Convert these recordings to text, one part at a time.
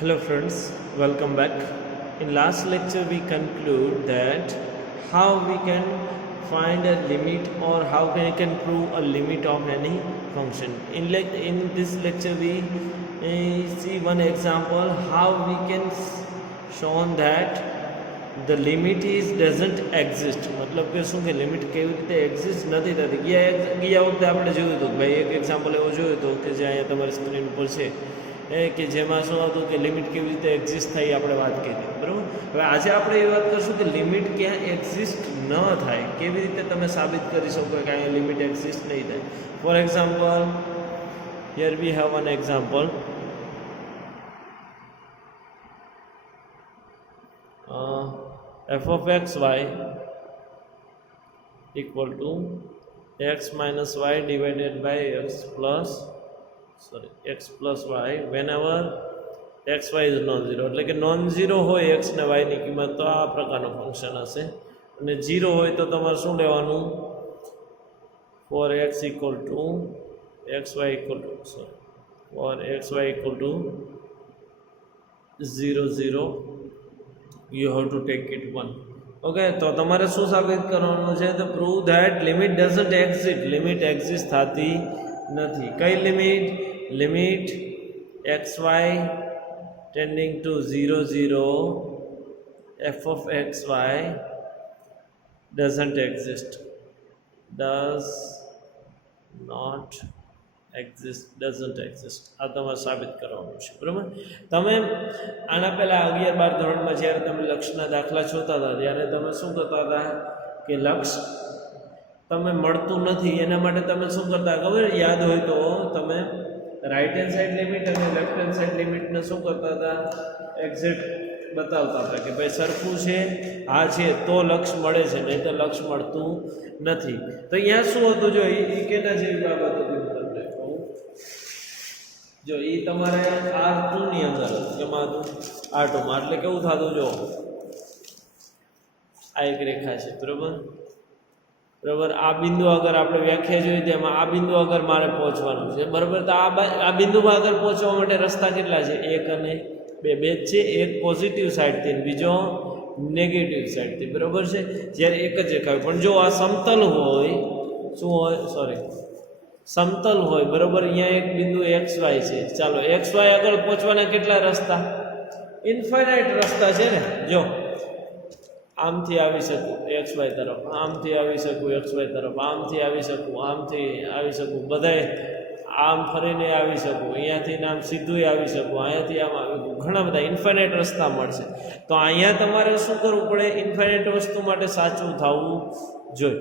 Hello friends, welcome back. In last lecture we conclude that how we can find a limit or how we can prove a limit of any function. In this lecture we see one example how we can shown that the limit is doesn't exist. मतलब કે શું કે limit કેવી રીતે exist નથી થતી. ગયા વખતે આપણે જોયું હતું ભાઈ એક એક્ઝામ્પલ એવો જોયો હતો કે જે અહીંયા તમારી સ્ક્રીન ઉપર છે કે જેમાં શું હતું કે લિમિટ કેવી રીતે એક્ઝિસ્ટ થઈ આપણે વાત કરી બરાબર. હવે આજે આપણે એ વાત કરીશું કે લિમિટ ક્યાં એક્ઝિસ્ટ ન થાય, કેવી રીતે તમે સાબિત કરી શકો કે અહીંયા લિમિટ એક્ઝિસ્ટ નહીં થાય. For example here we have one example. F of x y equal to x minus y divided by x plus y whenever x y is non-zero. એટલે કે નોન ઝીરો હોય x ને y ની કિંમત તો આ પ્રકારનું ફંક્શન હશે અને ઝીરો હોય તો તમારે શું લેવાનું, for x equal to xy equal to for xy equal to 0 0 you have to take it 1. Okay, તો તમારે શું સાબિત કરવાનું છે? તો prove that limit doesn't exist. Limit exist થતી નથી. કઈ limit? Limit x y tending to 0 0 f of x y doesn't exist. Does not exist, doesn't exist. આ તમારે સાબિત કરવાનું છે બરાબર. તમે આના પહેલાં 11-12 ધોરણમાં જ્યારે તમે લક્ષના દાખલા જોતા હતા ત્યારે તમે શું કરતા હતા કે લક્ષ તમે મળતું નથી એના માટે તમે શું કરતા ખબર? યાદ હોય તો તમે રાઈટ હેન્ડ સાઈડ લિમિટ અને લેફ્ટ હેન્ડ સાઈડ લિમિટને શું કરતા હતા? એક્ઝેક્ટ બતાવતા હતા કે ભાઈ સરખું છે, આ છે તો લક્ષ મળે છે, નહીં તો લક્ષ મળતું નથી. તો અહીંયા શું હતું? જો એ કેના જેવી બાબત હતી જો એ તમારે R2 ની અંદર હતું. કેમાં હતું? R2 માં. એટલે કેવું થતું? જો આ એક રેખા છે બરાબર. આ બિંદુ આગળ આપણે વ્યાખ્યા જોઈ તેમાં આ બિંદુ આગળ મારે પહોંચવાનું છે બરાબર. તો આ બિંદુમાં આગળ પહોંચવા માટે રસ્તા કેટલા છે? 1 અને 2. બે જ છે, એક પોઝિટિવ સાઈડથી બીજો નેગેટિવ સાઈડથી બરાબર છે. જ્યારે એક જ રેખા હોય પણ જો આ સમતલ હોય, શું હોય? સમતલ હોય બરાબર. અહીંયા એક બિંદુ એક્સ વાય છે. ચાલો એક્સ વાય આગળ પહોંચવાના કેટલા રસ્તા? ઇન્ફાઇનાઇટ રસ્તા છે ને. જો આમથી આવી શકું એક્સ વાય તરફ, આમથી આવી શકું એક્સ વાય તરફ, આમથી આવી શકું, આમથી આવી શકું, બધાય આમ ફરીને આવી શકું, અહીંયાથી આમ સીધું આવી શકું, અહીંયાથી આમ આવી શકું. ઘણા બધા ઇન્ફાઇનાઇટ રસ્તા મળશે. તો અહીંયા તમારે શું કરવું પડે? ઇન્ફાઇનાઇટ વસ્તુ માટે સાચું થવું જોઈએ.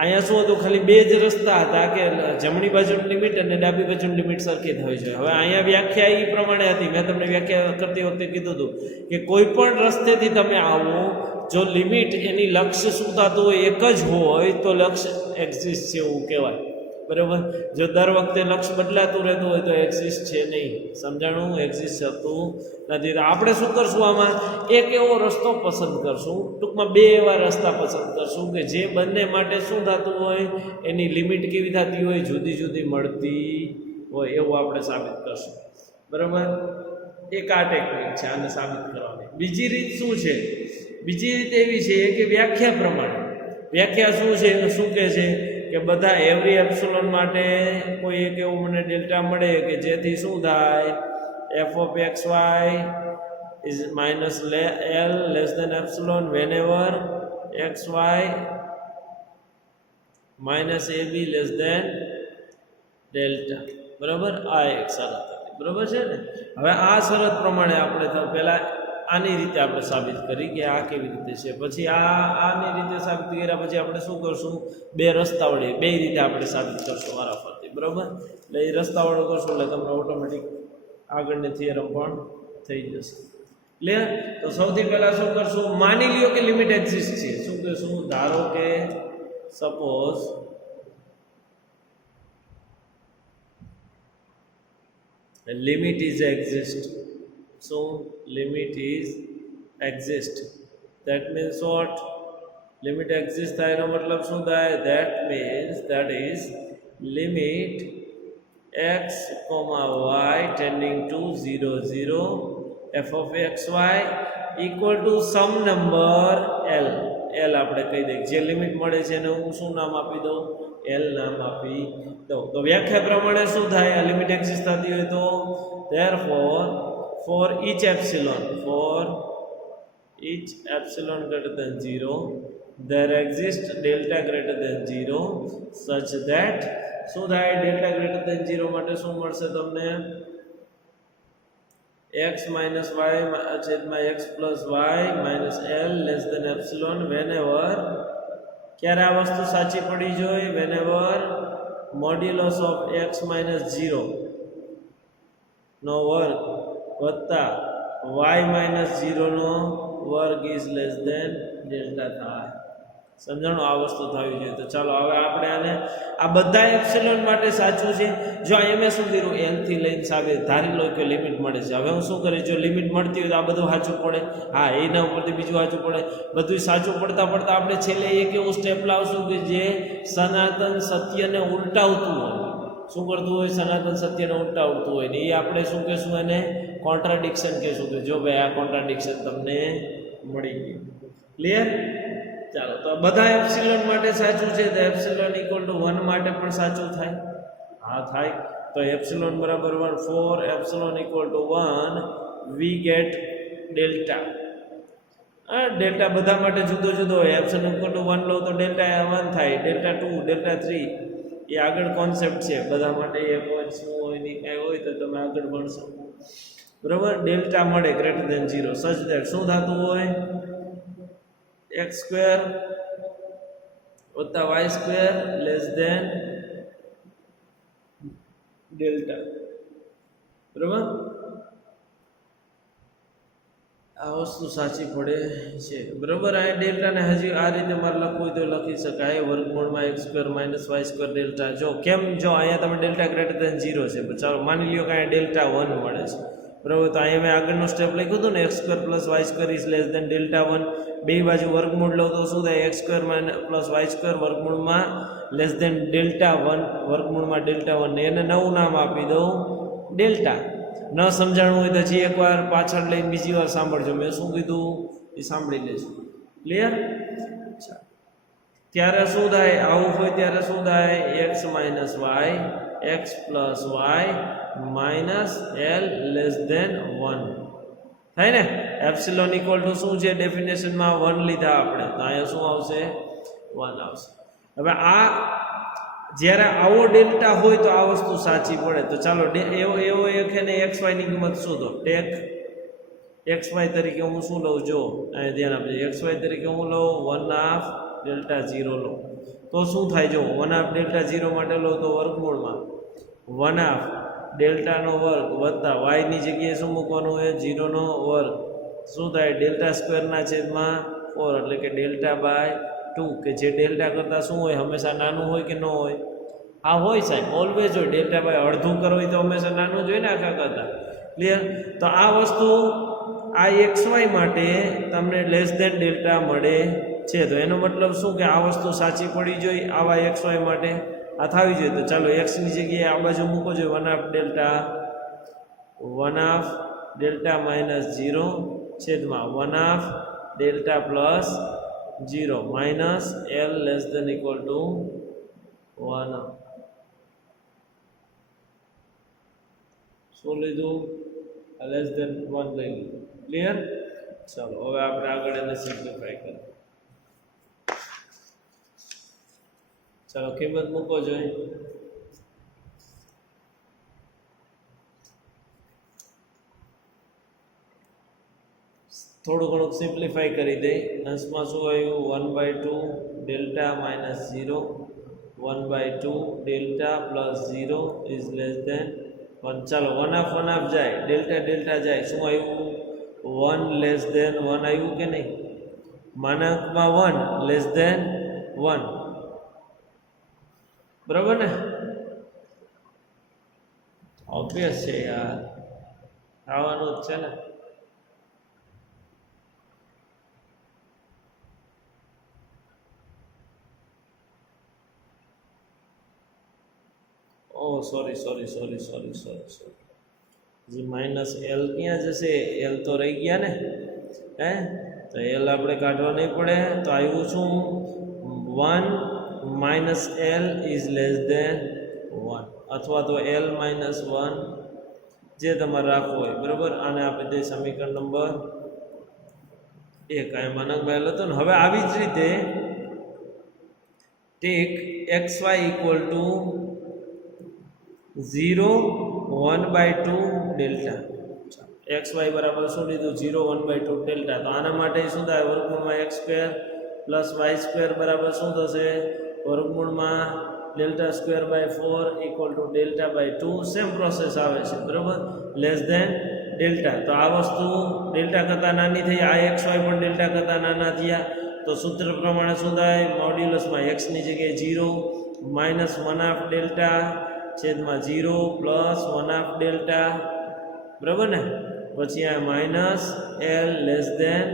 અહીંયા શું હતું? ખાલી બે જ રસ્તા હતા કે જમણી બાજુની લિમિટ અને ડાબી બાજુની લિમિટ સરખી થવી જોઈએ. હવે અહીંયા વ્યાખ્યા એ પ્રમાણે હતી. મેં તમને વ્યાખ્યા કરતી વખતે કીધું હતું કે કોઈ પણ રસ્તેથી તમે આવો, જો લિમિટ એની લક્ષ્ય શું થતું હોય એક જ હોય તો લક્ષ્ય એક્ઝિસ્ટ છે એવું કહેવાય બરાબર. જો દર વખતે લક્ષ્ય બદલાતું રહેતું હોય તો એક્ઝિસ્ટ છે નહીં. સમજાણું? એક્ઝિસ્ટ થતું નથી. તો આપણે શું કરશું? આમાં એક એવો રસ્તો પસંદ કરશું, ટૂંકમાં બે એવા રસ્તા પસંદ કરશું કે જે બંને માટે શું થતું હોય? એની લિમિટ કેવી થતી હોય? જુદી જુદી મળતી હોય એવું આપણે સાબિત કરશું બરાબર. એક આ ટેકનિક છે આને સાબિત કરવાની. બીજી રીત શું છે? બીજી રીત એવી છે કે વ્યાખ્યા પ્રમાણે. વ્યાખ્યા શું છે? શું કહે છે કે બધા એવરી એપ્સિલોન માટે કોઈ એક એવું મને ડેલ્ટા મળે કે જેથી શું થાય? F of x y is minus L less than epsilon whenever x y minus a b less than delta બરાબર. આ એક શરત હતી બરાબર છે ને. હવે આ શરત પ્રમાણે આપણે તો પહેલાં આની રીતે આપણે સાબિત કરી કે આ કેવી રીતે છે. પછી આની રીતે સાબિત કર્યા પછી આપણે શું કરશું? બે રસ્તા વડે બે રીતે આપણે સાબિત કરશું વારાફરતી બરાબર. એટલે એ રસ્તા વડે કરશું એટલે તમને ઓટોમેટિક આગળની થિયરમ પણ થઈ જશે. ક્લિયર? તો સૌથી પહેલાં શું કરશું? માની લ્યો કે લિમિટ એક્ઝિસ્ટ છે. શું કહેશું? ધારો કે suppose limit is exist. So limit is exist. That means what? Limit exist થાય એનો મતલબ શું થાય? That means that is limit x, y tending to 0 0 f of x y equal to some number l. L આપણે કહી દઈએ જે limit મળે છે એને હું શું નામ આપી દઉં, એલ નામ આપી દઉં. તો વ્યાખ્યા પ્રમાણે શું થાય, આ લિમિટ એક્ઝિસ્ટ થતી હોય તો therefore for each epsilon greater than 0 there exists delta greater than 0 such that શું થાય, ડેલ્ટા ગ્રેટર ધેન 0 માટે શું મળશે તમને, x minus y છેદમાં x plus y minus l less than epsilon whenever, ક્યારે આ વસ્તુ સાચી પડી જોઈએ, whenever modulus of x minus 0 નો વર્ગ વત્તા y minus 0 નો વર્ગ is less than ડેલ્ટા થાય. સમજાણું, આ વસ્તુ થવી જોઈએ. તો ચાલો હવે આપણે આને આ બધા એપ્સિલોન માટે સાચું છે. જો એમ એ શું કર્યું, n થી લઈને સાબિત ધારી લો કે લિમિટ મળે છે. હવે હું શું કરીશ, જો લિમિટ મળતી હોય તો આ બધું સાચું પડે, હા એના ઉપરથી બીજું સાચું પડે, બધું સાચું પડતા પડતા આપણે છેલ્લે એક એવું સ્ટેપ લાવશું કે જે સનાતન સત્યને ઉલટાવતું હોય. શું કરતું હોય, સનાતન સત્યને ઉલટાવતું હોય ને એ આપણે શું કહેશું, એને કોન્ટ્રાડિક્શન કહેશું કે જો ભાઈ આ કોન્ટ્રાડિક્શન તમને મળી ગયું. ક્લિયર? ચાલો, તો બધા એપ્સિલોન માટે સાચું છે તો એપ્સિલોન ઇક્વલ ટુ 1 માટે પણ સાચું થાય, હા થાય. તો એપ્સિલોન બરાબર 1 for epsilon equal to 1 we get delta. Delta બધા માટે જુદો જુદો હોય. એપ્સિલોન ઇક્વલ ટુ 1 લો તો ડેલ્ટા 1 થાય, ડેલ્ટા 2, ડેલ્ટા 3 એ આગળ કોન્સેપ્ટ છે બધા માટે. એ હોય શું હોય ની કાંઈ હોય તો તમે આગળ ભણશો, બરાબર. ડેલ્ટા મળે ગ્રેટર ધેન 0 સચ ધેટ શું થતું હોય, x સ્ક્વેર વત્તા y square less than delta, બરાબર. આ વસ્તુ સાચી પડે છે, બરાબર. આ ડેલ્ટાને હજી આ રીતે મારે લખવું હોય તો લખી શકાય, વર્ગમૂળમાં x square minus y square delta. જો કેમ, જો અહીંયા તમે ડેલ્ટા ગ્રેટર ધેન 0 છે, ચાલો માની લ્યો કે અહીંયા ડેલ્ટા 1 મળે છે, બરાબર. તો અહીંયા મેં આગળનો સ્ટેપ લખ્યું હતું ને, x square plus y square is less than delta 1. બે બાજુ વર્ગમૂળ લો તો શું થાય, x square plus y square વર્ગમૂળમાં લેસ ધેન ડેલ્ટા 1, વર્ગમૂળમાં ડેલ્ટા 1 ને એને નવું નામ આપી દઉં ડેલ્ટા. ન સમજાણું હોય તો હજી એકવાર પાછળ લઈને બીજી વાર સાંભળજો, મેં શું કીધું એ સાંભળી લેજો. ક્લિયર? ત્યારે શું થાય, આવું હોય ત્યારે શું થાય, x minus y x plus y minus L less than 1 થાય ને. એપ્સિલોન ઇક્વલ ટુ શું છે, ડેફિનેશનમાં 1 લીધા આપણે, તો અહીંયા શું આવશે, 1 આવશે. હવે આ જ્યારે આવો ડેલ્ટા હોય તો આ વસ્તુ સાચી પડે. તો ચાલો એવો એક એને એક્સ વાયની કિંમત શોધો. ટેક એક્સ વાય તરીકે હું શું લઉં, જો અહીંયા ધ્યાન આપજો, એક્સ વાય તરીકે હું લઉં 1/2 ડેલ્ટા 0 લઉં તો શું થાય, જો 1/2 ડેલ્ટા 0 માટે લઉં તો વર્ગમૂળમાં 1/2 ડેલ્ટાનો વર્ગ વત્તા વાયની જગ્યાએ શું મૂકવાનું હોય, 0 નો વર્ગ, શું થાય ડેલ્ટા સ્ક્વેરના છેદમાં 4 એટલે કે ડેલ્ટા બાય 2, કે જે ડેલ્ટા કરતાં શું હોય, હંમેશા નાનું હોય કે ન હોય, આ હોય સાહેબ, ઓલવેઝ હોય. ડેલ્ટા બાય અડધું કરવું તો હંમેશા નાનું જ હોય ને આખા કરતાં. ક્લિયર? તો આ વસ્તુ આ એક્સ વાય માટે તમને લેસ ધેન ડેલ્ટા મળે છે, તો એનો મતલબ શું કે આ વસ્તુ સાચી પડી જોઈએ આવા એક્સ વાય માટે, આ થવી જોઈએ. તો ચાલો એક્સની જગ્યાએ આ બાજુ મૂકો જોઈએ 1/2 ડેલ્ટા, 1/2 ડેલ્ટા માઇનસ 0 છેદમાં 1/2 delta plus 0 minus L less than equal to 1. શું લીધું, લેસ ધેન 1 લઈ લીધું. ક્લિયર? ચાલો હવે આપણે આગળ એને સિમ્પ્લિફાય કરીએ. ચાલો કિંમત મૂકો જોઈએ. થોડું ઘણું સિમ્પ્લિફાય કરી દે. અંશમાં શું આવ્યું, 1/2 delta minus 0, 1/2 delta plus 0 is less than 1. ચાલો 1/2 જાય, ડેલ્ટા ડેલ્ટા જાય, શું આવ્યું 1 લેસ ધેન 1 આવ્યું કે નહીં, માનાંકમાં 1 લેસ ધેન 1, બરાબર ને. ઓબ્વિયસ છે યાર, આવવાનું જ છે ને. ઓ સોરી. જે માઇનસ એલ ક્યાં જશે? એલ તો રહી ગયા ને, હે? તો એલ આપણે કાઢવા નહીં પડે. તો આવ્યું શું? 1 minus L is less than 1, અથવા તો એલ માઇનસ 1, જે તમારે રાખવું હોય. બરાબર, આને આપી દઈએ સમીકરણ નંબર 1. આ માનકમાં એલ હતો ને. હવે આવી જ રીતે take xy equal to 0 1/2 delta. xy બરાબર શું લીધું? 0 1/2 ડેલ્ટા. તો આના માટે શું થાય? વર્ગમૂળમાં x² પ્લસ y² બરાબર શું થશે? વર્ગમૂળમાં delta square by 4 equal to delta by 2. Same process આવે છે. બરાબર, લેસ દેન ડેલ્ટા. તો આ વસ્તુ ડેલ્ટા કરતાં નાની થઈ, આ xy પણ ડેલ્ટા કરતાં નાના થયા. તો સૂત્ર પ્રમાણે શું થાય? મોડ્યુલસમાં x ની જગ્યાએ 0 માઇનસ 1/2 ડેલ્ટા છેદમાં 0 પ્લસ 1/2 ડેલ્ટા. બરાબર ને? પછી આ માઇનસ એલ લેસ દેન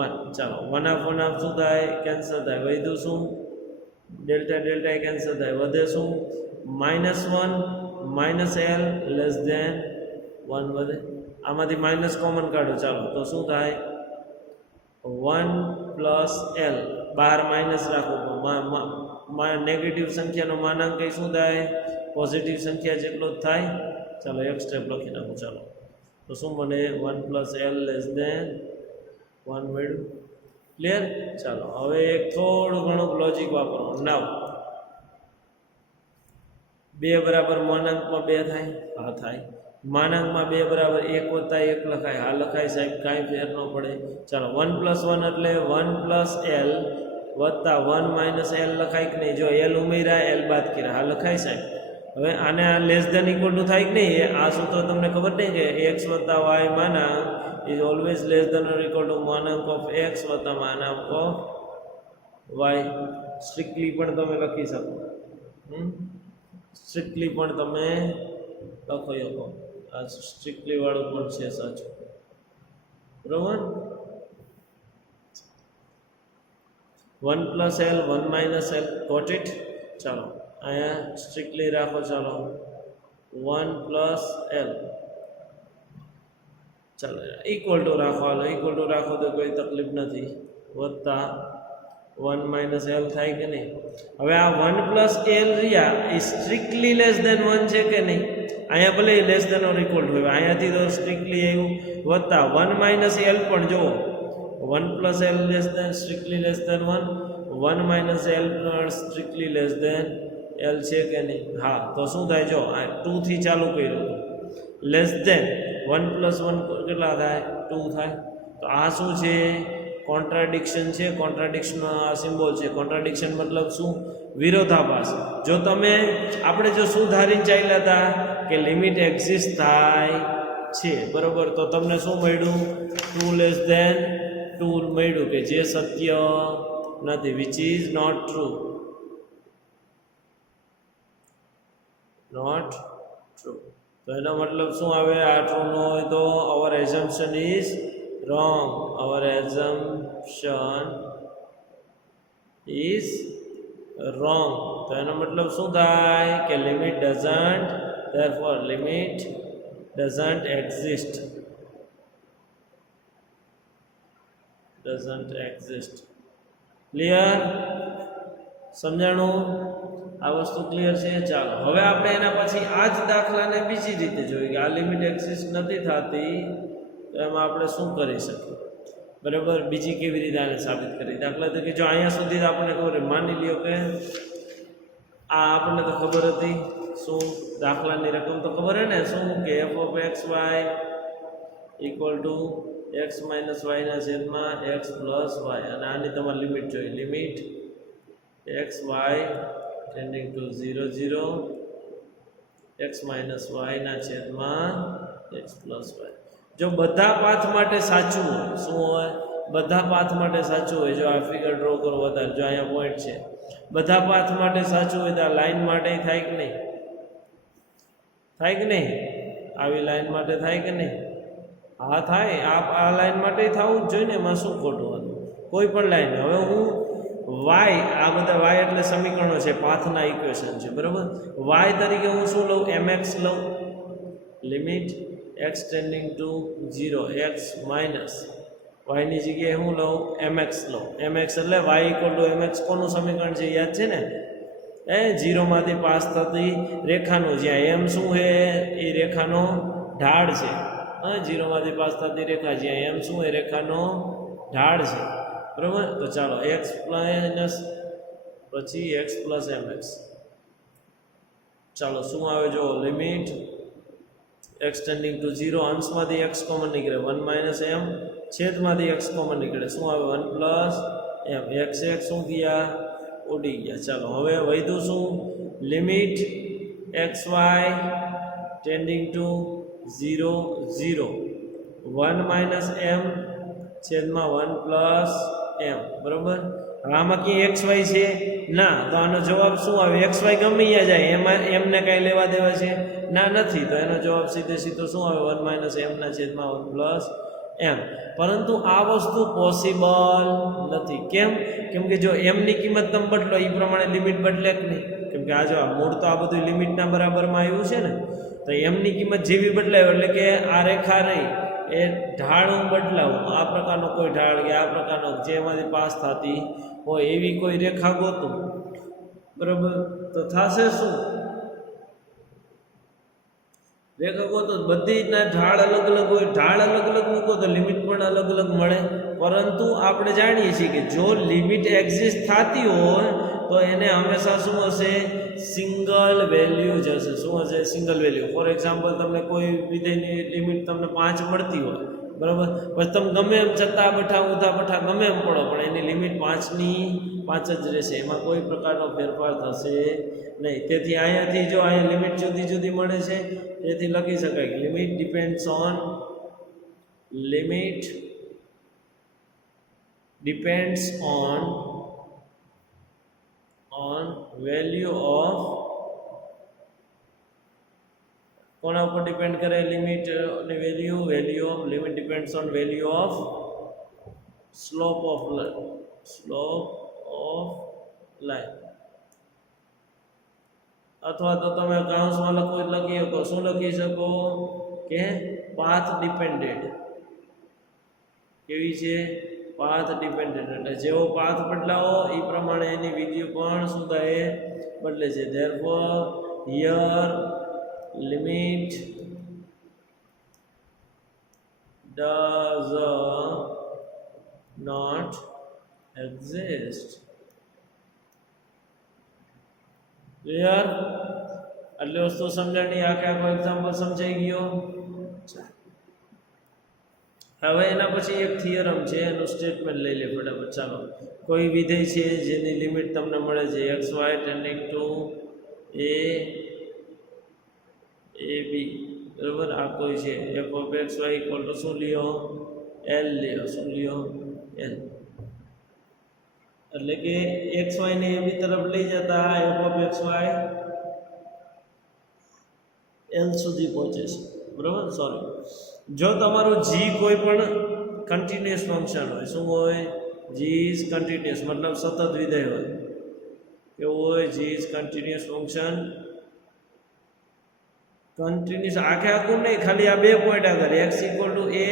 1. ચાલો 1/2 શું થાય? કેન્સલ થાય. વધ્યું શું? ડેલ્ટા ડેલ્ટા કેન્સલ થાય. વધે શું? -1 માઇનસ એલ લેસ દેન 1 વધે. આમાંથી માઇનસ કોમન કાઢો. ચાલો તો શું થાય? 1 પ્લસ એલ. બહાર માઇનસ રાખો. નેગેટિવ સંખ્યાનો માનાંક કઈ શું થાય? પોઝિટિવ સંખ્યા જેટલો જ થાય. ચાલો એક સ્ટેપ લખી નાખો. ચાલો તો શું બને? 1 પ્લસ એલ લેસ દેન 1 મળ્યું. ક્લિયર? ચાલો હવે એક થોડું ઘણું લોજિક વાપરવાનું. નાવ 2 બરાબર માનાંકમાં 2 થાય. હા થાય. માનાંકમાં 2 બરાબર 1 વત્તા 1 લખાય. હા લખાય સાહેબ, કાંઈ ફેર ન પડે. ચાલો 1 પ્લસ 1 એટલે 1 પ્લસ એલ વત્તા 1 માઇનસ એલ લખાય કે નહીં? જો એલ ઉમેર્યા, એલ બાદ કર્યા. હા લખાય સાહેબ. હવે આને આ લેસ દેન ઇક્વલ ટુ થાય કે નહીં? આ સૂત્ર તમને ખબર નહીં કે x વત્તા વાય માનાંક is always less than or equal to માનાંક ઓફ x વત્તા માનાંક ઓફ વાય. સ્ટ્રિક્ટલી પણ તમે લખી શકો. સ્ટ્રિક્ટલી પણ તમે લખી શકો. આ સ્ટ્રિક્ટલી વાળું પણ છે સાચું. બરાબર? 1 plus L 1 minus L. Got it? ચાલો અહીંયા સ્ટ્રિક્ટલી રાખો. ચાલો 1 પ્લસ એલ. ચાલો ઇક્વલ ટુ રાખો. હાલો ઇક્વલ ટુ રાખો તો કોઈ તકલીફ નથી. વત્તા 1 માઇનસ એલ થાય કે નહીં? હવે આ 1 પ્લસ એલ રહ્યા એ સ્ટ્રિક્ટલી લેસ દેન 1 છે કે નહીં? અહીંયા ભલે less than or equal to. હવે અહીંયાથી તો સ્ટ્રિક્ટલી આવ્યું. વત્તા 1 માઇનસ એલ પણ જુઓ. 1 plus L less than strictly less than 1. 1 minus L પણ સ્ટ્રિક્ટલી લેસ દેન એલ છે કે નહીં? હા. તો શું થાય? જો આ 2 થી ચાલુ કર્યું. લેસ દેન 1 પ્લસ 1 કેટલા થાય? 2 થાય. તો આ શું છે? કોન્ટ્રાડિક્શન છે. કોન્ટ્રાડિક્શન આ સિમ્બોલ છે. કોન્ટ્રાડિક્શન મતલબ શું? વિરોધાભાસ. જો તમે આપણે જો શું ધારીને ચાલ્યા હતા કે લિમિટ એક્ઝિસ્ટ થાય છે, બરોબર, તો તમને શું મળ્યું? 2 લેસ દેન 2 મળ્યું, કે જે સત્ય નથી, which is not true. Not true. તો એનો મતલબ શું આવે? આ ટ્રુ ન હોય તો our assumption is wrong. Our assumption is wrong. તો એનો મતલબ શું થાય? કે limit doesn't, therefore limit doesn't exist. Doesn't exist. Clear? સમજાણું? આ વસ્તુ ક્લિયર છે? ચાલો હવે આપણે એના પછી આ જ દાખલાને બીજી રીતે જોઈએ કે આ લિમિટ એક્ઝિસ્ટ નથી થતી, તો એમાં આપણે શું કરી શકીએ? બરાબર, બીજી કેવી રીતે આને સાબિત કરી? દાખલા તરીકે જો અહીંયા સુધી આપણને ખબર, માની લ્યો કે આ આપણને તો ખબર હતી શું? દાખલાની રકમ તો ખબર હે ને? શું? કે f of x y equal to x minus વાયના છેદમાં એક્સ પ્લસ વાય. અને આની તમારે લિમિટ જોઈએ. Limit x y tending to 0 0 x minus વાયના છેદમાં એક્સ પ્લસ વાય. જો બધા પાથ માટે સાચું હોય, શું હોય? બધા પાથ માટે સાચું હોય. જો આ ફિગર ડ્રો કરો વધારે, જો અહીંયા પોઈન્ટ છે, બધા પાથ માટે સાચું હોય તો આ લાઈન માટે થાય કે નહીં? થાય કે નહીં? આવી લાઈન માટે થાય કે નહીં? હા થાય. આ લાઈન માટે થવું જ જોઈએ ને, એમાં શું ખોટું હતું? કોઈ પણ લાઈન. હવે હું વાય, આ બધા વાય એટલે સમીકરણો છે, પાથના ઇક્વેશન છે, બરાબર. વાય તરીકે હું શું લઉં? mx લઉં. Limit x tending to 0 x minus વાયની જગ્યાએ હું લઉં mx લઉં. mx એટલે y ઇક્વલ ટુ mx કોનું સમીકરણ છે યાદ છે ને? 0 માંથી પાસ થતી રેખાનું, જ્યાં એમ શું છે એ રેખાનો ઢાળ છે. 0 માંથી પાસ થતી રેખા, જ્યાં એમ શું એ રેખાનો ઢાળ છે. બરાબર, તો ચાલો એક્સ માઇનસ પછી એક્સ પ્લસ mx. ચાલો શું આવે જો લિમિટ એક્સ ટેન્ડિંગ ટુ 0, અંશમાંથી એક્સ કોમન નીકળે 1 માઇનસ એમ, છેદમાંથી એક્સ કોમન નીકળે શું આવે 1 પ્લસ એમ. એક્સ એક્સ શું ગયા ઉડી ગયા. ચાલો હવે વધ્યું શું limit x y tending to 0 0 1 minus m છેદમાં 1 પ્લસ એમ. બરાબર, આમાં ક્યાંય એક્સ વાય છે ના, તો આનો જવાબ શું આવે? એક્સ વાય ગમે ત્યાં જાય, એમાં એમને કાંઈ લેવા દેવા છે ના નથી, તો એનો જવાબ સીધે સીધો શું આવે 1 માઇનસ એમના છેદમાં 1 પ્લસ એમ. પરંતુ આ વસ્તુ પોસિબલ નથી. કેમ? કેમ કે જો એમની કિંમત તમે બદલો એ પ્રમાણે લિમિટ બદલે કે નહીં. કેમ કે આ જો મૂળ તો આ બધું લિમિટના બરાબરમાં આવ્યું છે ને, તો એમની કિંમત જેવી બદલાય એટલે કે આ રેખા રહી એ ઢાળ હું બદલાવું, આ પ્રકારનો કોઈ ઢાળ કે આ પ્રકારનો જેમાંથી પાસ થતી હોય એવી કોઈ રેખા ગોતું. બરાબર, તો થશે શું? રેખા ગોતો બધી ના ઢાળ અલગ અલગ હોય, ઢાળ અલગ અલગ મૂકો તો લિમિટ પણ અલગ અલગ મળે. પરંતુ આપણે જાણીએ છીએ કે જો લિમિટ એક્ઝિસ્ટ થતી હોય તો એને હંમેશા શું હશે? સિંગલ વેલ્યુ જ હશે. શું હશે? Single value. ફોર એક્ઝામ્પલ તમને કોઈ વિધેયની લિમિટ તમને 5 મળતી હોય, બરાબર, પછી તમે ગમે એમ ચત્તા બઠા ઊંધા બઠા ગમે એમ પડો પણ એની લિમિટ 5ની 5 જ રહેશે, એમાં કોઈ પ્રકારનો ફેરફાર થશે નહીં. તેથી અહીંયાથી જો અહીંયા લિમિટ જુદી જુદી મળે છે, તેથી લખી શકાય કે limit depends on value of કોના ઉપર ડિપેન્ડ કરે? લિમિટ અને value of limit depends on value of slope of line. અથવા તો તમે કાઉન્સમાં લખી શકો, શું લખી શકો કે પાથ ડિપેન્ડેન્ટ. કેવી છે? Path dependent. એટલે જેવો પાથ બદલાવો એ પ્રમાણે એની વેલ્યુ પણ શું થાય? બદલે છે. Therefore here limit does not exist. Clear? આટલી વસ્તુ સમજાણી, આખો એક્ઝામ્પલ સમજાઈ ગયો. હવે એના પછી એક થિયરમ છે, એનું સ્ટેટમેન્ટ લઈ લે ફટાફટ. ચાલો, કોઈ વિધેય છે જેની લિમિટ તમને મળે છે x y tending to a b, બરાબર, આ કોઈ છે f of x y equal to શું લ્યો? એલ લ્યો. શું લ્યો? એલ. એટલે કે એક્સ વાય ને એ બી તરફ લઈ જતા f of x y L સુધી પહોંચે છે. બરાબર, સોરી, જો તમારું જી કોઈ પણ કન્ટિન્યુઅસ ફંક્શન હોય, શું હોય? જી ઇઝ કન્ટિન્યુઅસ, મતલબ સતત વિધેય હોય. કેવું હોય? G is continuous function. Continuous આખું નહીં, ખાલી આ 2 પોઈન્ટ આગળ x equal to a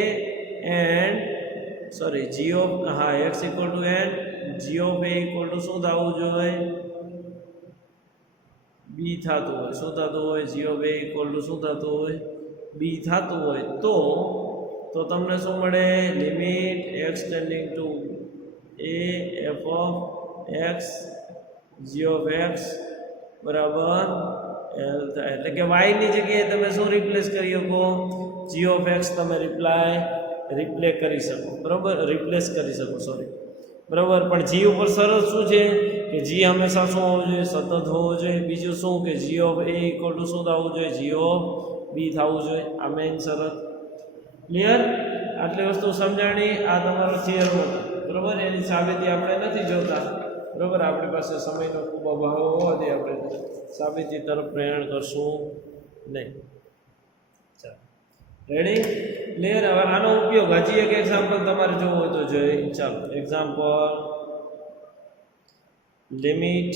and sorry g of x equal to and g of a equal to શું થવું જોઈએ? બી થતું હોય. શું થતું હોય? G of a equal to શું થતું હોય? બી થતું હોય તો તમને શું મળે? Limit x tending to a f of x g of x બરાબર એલ થાય. એટલે કે વાયની જગ્યાએ તમે શું રિપ્લેસ કરી શકો? જી ઓફ એક્સ તમે રિપ્લેસ કરી શકો. બરાબર, રિપ્લેસ કરી શકો, સોરી. બરાબર, પણ જી ઉપર શરત શું છે કે જી હંમેશા શું હોવું જોઈએ? સતત હોવું જોઈએ. બીજું શું કે જી ઓફ એ ઇક્વલ ટુ શું થવું જોઈએ? જી ઓફ બી થવું જોઈએ. આ મેઇન શરત. ક્લિયર? આટલી વસ્તુ સમજાણી. આ તમારો થિયરમ હતો. બરાબર, એની સાબિતી આપણે નથી જોતા. બરાબર, આપણી પાસે સમયનો ખૂબ અભાવ હોવાથી આપણે સાબિતી તરફ પ્રયાણ કરશું નહીં. ચાલો, રેડી? ક્લિયર? હવે આનો ઉપયોગ હજી એક એક્ઝામ્પલ તમારે જોવું હોય તો જોઈએ. ચાલો, example limit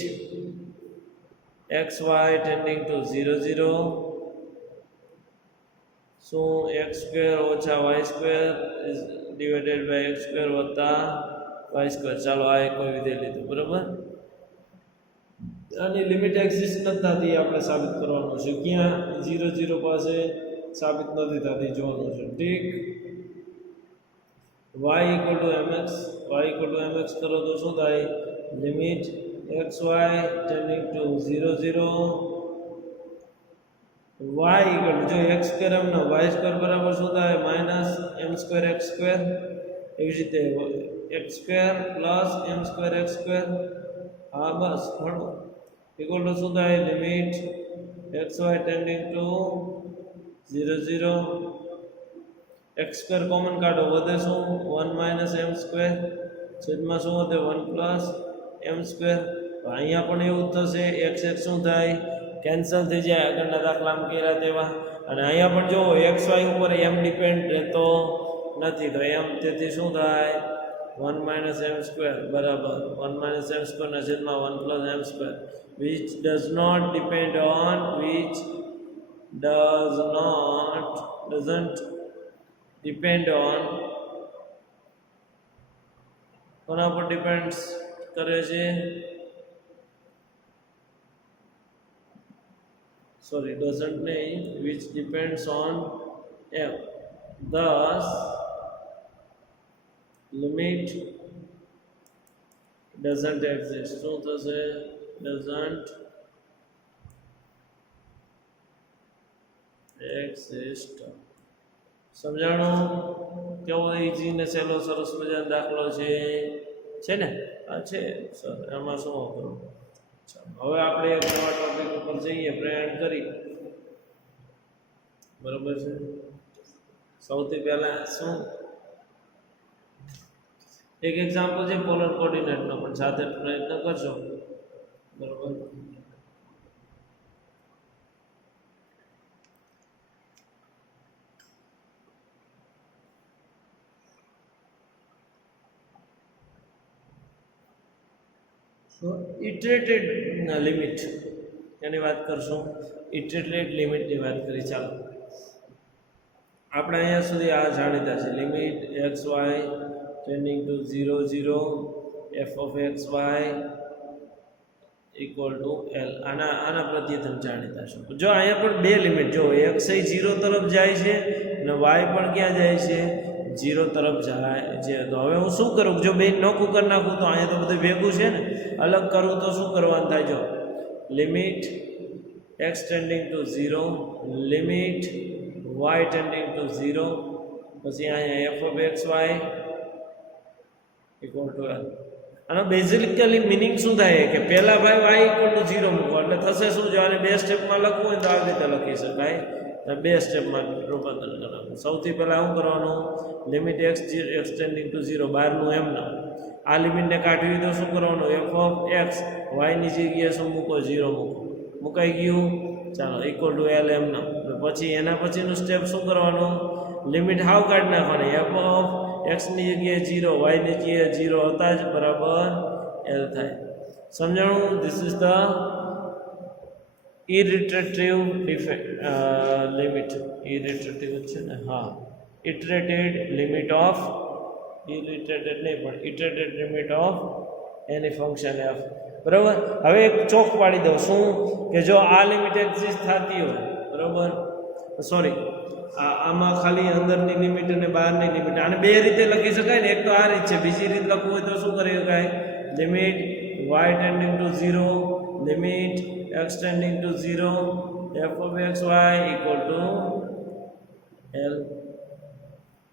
x y tending to 0 0 શું એક્સ સ્ક્વેર ઓછા y square is divided by x square વત્તા વાય સ્ક્વેર. ચાલો આ એક કોઈ વિધેય લીધું, બરાબર. આની લિમિટ એક્ઝિસ્ટ નથી થતી, આપણે સાબિત કરવાનું છે. ક્યાં? 0 0 પાસે સાબિત નથી થતી, જોવાનું છે. ઠીક. y equal to mx કરો તો શું થાય? Limit xy tending to 0 0 y equal to જો x સ્ક્વેર એમનો y સ્ક્વેર બરાબર શું થાય? Minus m square x square. એવી રીતે x square plus m square x square. હા બસ ઘણું ઇક્વલ ટુ શું થાય? Limit xy tending to 0 0 x square common કાઢો, વધે શું? 1 માઇનસ m સ્ક્વેર છેદમાં શું વધે? 1 પ્લસ m સ્ક્વેર. અહીંયા પણ એવું જ થશે. x x શું થાય? કેન્સલ થઈ જાય, આગળના દાખલામાં કર્યા તેવા. અને અહીંયા પણ જો xy ઉપર m ડિપેન્ડ રહેતો નથી, તો m તેથી શું થાય? 1 માઇનસ m સ્ક્વેર બરાબર 1 માઇનસ m સ્ક્વેરના છેદમાં 1 plus m square, which doesn't depend on કોના પર ડિપેન્ડ કરે છે? sorry doesn't નહીં, which depends on m. thus limit doesn't exist. શું થશે? doesn't exist. સમજાણું? કેવો ઇઝી ને સહેલો સરસ મજાનો દાખલો છે ને? આ છે સર, એમાં શું કરું? હવે આપણે એક નવા ટોપિક ઉપર જઈએ, પ્રયાણ કરી. બરોબર છે. સૌથી પહેલા શું એક એક્ઝામ્પલ છે પોલર કોર્ડિનેટનો, પણ સાથે પ્રયત્ન કરજો. બરોબર. ઇટરેટેડ લિમિટ એની વાત કરશું. ઇટરેટેડ લિમિટની વાત કરી. ચાલો આપણે અહીંયા સુધી આ જાણીતા છે. Limit x y tending to 0 0 f of x y equal to L. આના પ્રત્યે જાણીતા છો. જો અહીંયા પણ બે લિમિટ, જો એક્સ એ 0 તરફ જાય છે અને વાય પણ ક્યાં જાય છે? 0 તરફ જાય છે. તો હવે હું શું કરું? જો બે નોખું કરી નાખું તો અહીંયા તો બધું ભેગું છે ને. અલગ કરું તો શું કરવાનું થાય? જો limit x tending to 0 limit y tending to 0, પછી અહીંયા f of x y equal to L. આનો બેઝિકલી મિનિંગ શું થાય કે પહેલા ભાઈ વાય ઇક્વલ ટુ 0 મૂકો એટલે થશે શું? જો આને બે સ્ટેપમાં લખવું હોય તો આવી રીતે લખી શકાય. બે સ્ટેપમાં રૂપાંતર કરવાનું. સૌથી પહેલાં શું કરવાનું? લિમિટ એક્સ ટેન્ડિંગ ટુ 0 બહારનું એમના આ લિમિટને કાઢવી તો શું કરવાનું? એફ ઓફ એક્સ વાયની જગ્યાએ શું મૂકો? 0 મૂકો. મુકાઈ ગયું. ચાલો ઇક્વલ ટુ એલ એમના. પછી એના પછીનું સ્ટેપ શું કરવાનું? લિમિટ હાવ કાઢી નાખવાની. એફ ઓફ એક્સની જગ્યાએ 0 વાયની જગ્યાએ 0 હતા જ બરાબર એલ થાય. સમજાણું? This is the iterative limit. Iterative છે ને? હા, ઇટરેટેડ લિમિટ ઓફ, ઇરિટેટેડ નહીં પણ iterated limit of any function f. બરાબર. હવે એક ચોક પાડી દઉં. શું કે જો આ લિમિટ એક્ઝિસ્ટ થતી હોય, બરાબર, સોરી આમાં ખાલી અંદરની લિમિટ અને બહારની લિમિટ, આને બે રીતે લખી શકાય ને. એક તો આ રીત છે, બીજી રીત લખવું હોય તો શું કરી શકાય? Limit y tending to 0 limit x tending to 0 f of x y equal to L.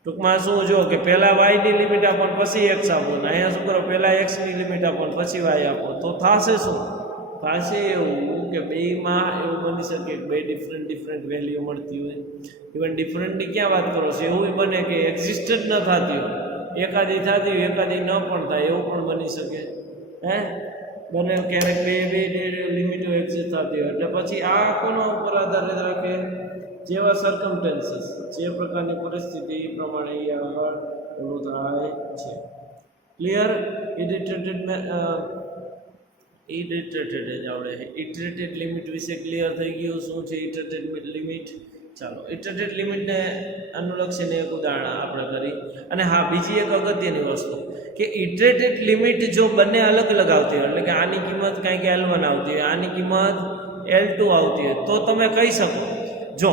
ટૂંકમાં શું, જો કે પહેલા વાયની લિમિટ આપો પછી એક્સ આપો, ને અહીંયા શું કરો? પહેલા એક્સની લિમિટ આપો પછી વાય આપો. તો થશે શું? થશે એવું કે બેમાં એવું બની શકે બે ડિફરન્ટ વેલ્યુ મળતી હોય. ઇવન ડિફરન્ટની ક્યાં વાત કરો છો? એવું બને કે એક્ઝિસ્ટ જ ન થતી હોય, એકાદી થતી હોય એકાદી ન પણ થાય, એવું પણ બની શકે. બને ક્યારેક બે લિમિટો એક્ઝિસ્ટ થતી હોય. એટલે પછી આ કોનો ઉપર આધારિત રાખે? જેવા સર્કમસ્ટન્સીસ, જે પ્રકારની પરિસ્થિતિ એ પ્રમાણે એ આગળ ઓલું થાય છે. ક્લિયર? ઇટરેટેડ જ આવડે. ઇટરેટેડ લિમિટ વિશે ક્લિયર થઈ ગયું. શું છે ઇટરેટેડ લિમિટ? ચાલો ઇટરેટેડ લિમિટને અનુલક્ષીને એક ઉદાહરણ આપણે કરી. અને હા, બીજી એક અગત્યની વસ્તુ કે ઇટરેટેડ લિમિટ જો બંને અલગ અલગ આવતી હોય, એટલે કે આની કિંમત કંઈક L1 આવતી હોય, આની કિંમત L2 આવતી હોય, તો તમે કહી શકો જો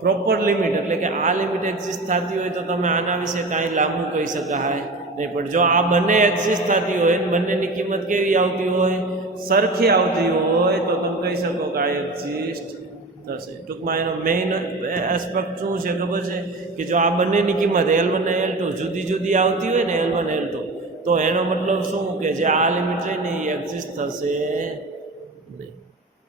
પ્રોપર લિમિટ એટલે કે આ લિમિટ એક્ઝિસ્ટ થતી હોય તો તમે આના વિશે કાંઈ લાંબુ કહી શકાય નહીં. પણ જો આ બંને એક્ઝિસ્ટ થતી હોય અને બંનેની કિંમત કેવી આવતી હોય, સરખી આવતી હોય, તો તમે કહી શકો કે આ એક્ઝિસ્ટ થશે. ટૂંકમાં એનો મેઇન એસ્પેક્ટ શું છે ખબર છે કે જો આ બંનેની કિંમત L1 અને L2 જુદી જુદી આવતી હોય ને L1 L2, તો એનો મતલબ શું કે જે આ લિમિટ રહી ને એ એક્ઝિસ્ટ થશે નહીં.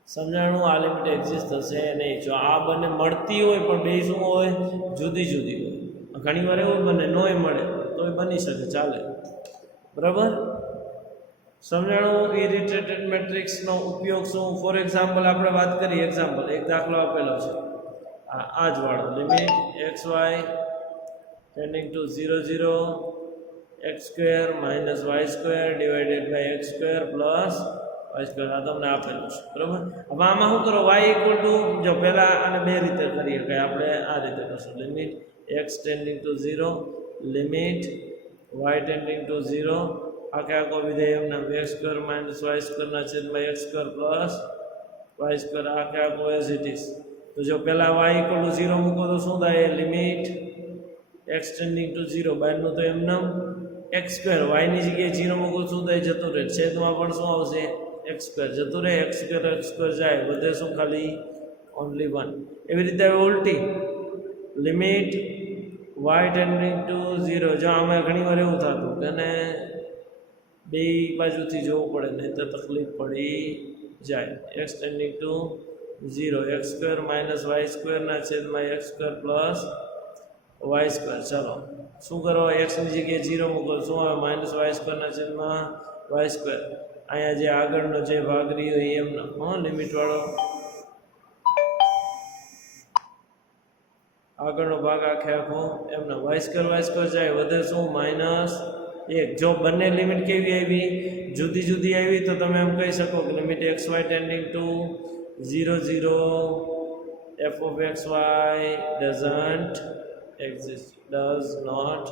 સમજાણું? આ લિમિટ એક્ઝિસ્ટ થશે નહીં. જો આ બંને મળતી હોય પણ બે શું હોય, જુદી જુદી હોય. ઘણી વાર એવું બને નોય મળે તો એ બની શકે, ચાલે. બરાબર? સમજાણું? ઇરિટેટેડ મેટ્રિક્સનો ઉપયોગ શું? ફોર એક્ઝામ્પલ આપણે વાત કરીએ. એક્ઝામ્પલ એક દાખલો આપેલો છે આ જ વાળો limit xy tending to 0 0 x² minus y² divided by x² plus y². આ તમને આપેલું છે. બરાબર? હવે આમાં શું કરો, y ઇક્વલ ટુ જો પહેલાં આને બે રીતે કરીએ કે આપણે આ રીતે કરશું. Limit x tending to 0 limit y tending to 0 આખે આખો વિધેય એમના x² માઇનસ y² ના છેદમાં x² પ્લસ y² આખે આખો એઝ ઇટ ઇઝ. તો જો પહેલાં y ઇક્વલ ટુ 0 મૂકો તો શું થાય, લિમિટ x ટેન્ડિંગ ટુ 0 બહારનું તો એમનામ x² y ની જગ્યાએ 0 મૂકો શું થાય, જતું રહે. છેદમાં પણ શું આવશે, x² જતું રહે. x² જાય, વધે શું, ખાલી ઓનલી 1. એવી રીતે હવે ઉલટી લિમિટ y ટેન્ડિંગ ટુ 0. જો આમાં ઘણી વાર એવું થતું કે ને બે બાજુથી જોવું પડે નહીં તો તકલીફ પડી જાય. x tending to 0 x² minus y² ના છેદમાં x² પ્લસ y². ચાલો શું કરો, x ની જગ્યાએ 0 મૂકો શું આવે, માઇનસ y² ના છેદમાં y². અહીંયા જે આગળનો જે ભાગ રહ્યો એ એમનો લિમિટવાળો આગળનો ભાગ આખે આખો એમનો y² જાય, વધે શું, માઇનસ 1. જો બંને લિમિટ કેવી આવી, જુદી જુદી આવી, તો તમે એમ કહી શકો કે limit xy tending to 0 0 f of xy doesn't exist, does not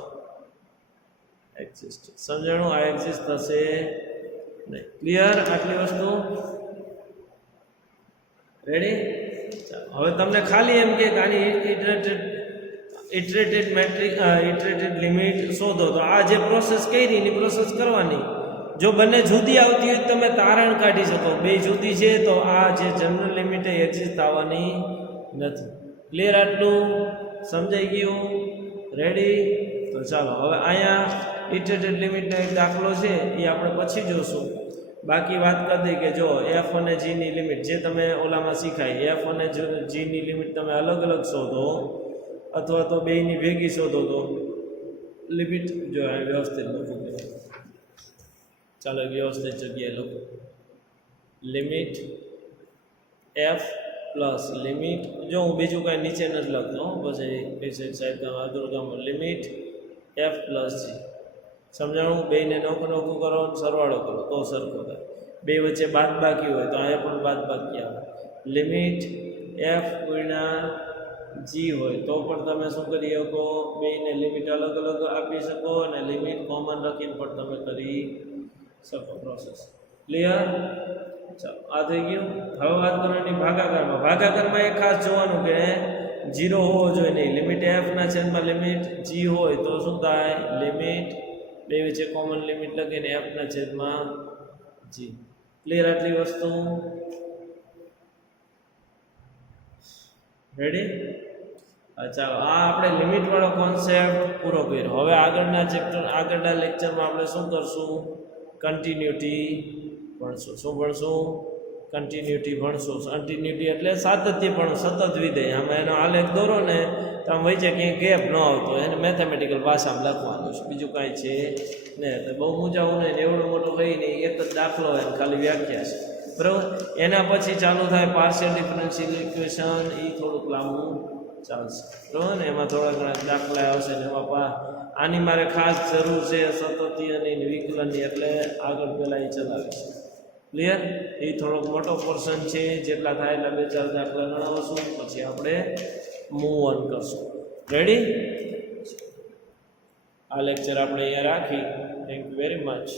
exist. સમજાણું? આ એક્ઝિસ્ટ થશે નહીં. ક્લિયર? આટલી વસ્તુ રેડી? હવે તમને ખાલી એમ કે આની ઇટરેટેડ મેટ્રિક ઇટરેટેડ લિમિટ શોધો, તો આ જે પ્રોસેસ કરી એની પ્રોસેસ કરવાની. જો બંને જુદી આવતી હોય તમે તારણ કાઢી શકો બે જુદી છે, તો આ જે જનરલ લિમિટ એક્ઝિસ્ટ થવાની નથી. ક્લિયર? આટલું સમજાઈ ગયું? રેડી? તો ચાલો હવે અહીંયા ઇટરેટેડ લિમિટનો એક દાખલો છે એ આપણે પછી જોશું. બાકી વાત કરી દઈએ કે જો f અને g ની લિમિટ જે તમે ઓલામાં શીખાય, f અને g ની લિમિટ તમે અલગ અલગ શોધો અથવા તો બેયની ભેગી શોધો તો લિમિટ જો વ્યવસ્થિત લખું. ચાલો વ્યવસ્થિત જગ્યાએ લખો. લિમિટ f પ્લસ લિમિટ, જો હું બીજું કાંઈ નીચે નથી લખતો પછી સાહેબ આગળ કામ, લિમિટ f પ્લસ g. સમજાણું? બેયને નોખું નોખું કરો, સરવાળો કરો તો સરખો થાય. બે વચ્ચે બાદ બાકી હોય તો અહીંયા પણ બાદ બાકી આવે. લિમિટ f ગુણ્યા g હોય તો પણ તમે શું કરી શકો, બેયને લિમિટ અલગ અલગ આપી શકો અને લિમિટ કોમન રાખીને પણ તમે કરી શકો પ્રોસેસ. ક્લિયર? ચાલો આ થઈ ગયું. હવે વાત કરવાની ભાગાકારમાં. ભાગાકારમાં એક ખાસ જોવાનું કે 0 હોવો જોઈએ નહીં. લિમિટ f ના છેદમાં લિમિટ g હોય તો શું થાય, લિમિટ બે વચ્ચે કોમન લિમિટ લખીને f ના છેદમાં g. ક્લિયર? આટલી વસ્તુ રેડી? ચાલો આ આપણે લિમિટ વાળો કોન્સેપ્ટ પૂરો કર્યો. હવે આગળના લેક્ચરમાં આપણે શું કરશું, કન્ટિન્યુટી ભણશું. શું ભણશું? કન્ટિન્યુટી ભણશું. કન્ટિન્યુટી એટલે સાતત્ય પણ સતત વિધેય. આમાં એનો આલેખ દોરો ને તો આમ વચ્ચે ક્યાંય ગેપ ન આવતો, એને મેથેમેટિકલ ભાષામાં લખવાનું છે, બીજું કાંઈ છે ને. તો બહુ મૂંઝાવું નહીં, એવડો મોટો કંઈ નહીં, એક જ દાખલો હોય ખાલી વ્યાખ્યા છે. બરાબર? એના પછી ચાલુ થાય પાર્શિયલ ડિફરન્શિયલ ઇક્વેશન, એ થોડુંક લાંબુ ચાલશે. બરાબર ને? એમાં થોડા ઘણા દાખલા આવશે ને એમાં આની મારે ખાસ જરૂર છે સતતીયની વિકલનની, એટલે આગળ પહેલાં એ ચલાવીશ. ક્લિયર? એ થોડોક મોટો પોર્શન છે, જેટલા થાય એટલા 2-4 દાખલા ગણાવશું, પછી આપણે મૂવ ઓન કરશું. રેડી? આ લેક્ચર આપણે અહીંયા રાખી. Thank you very much.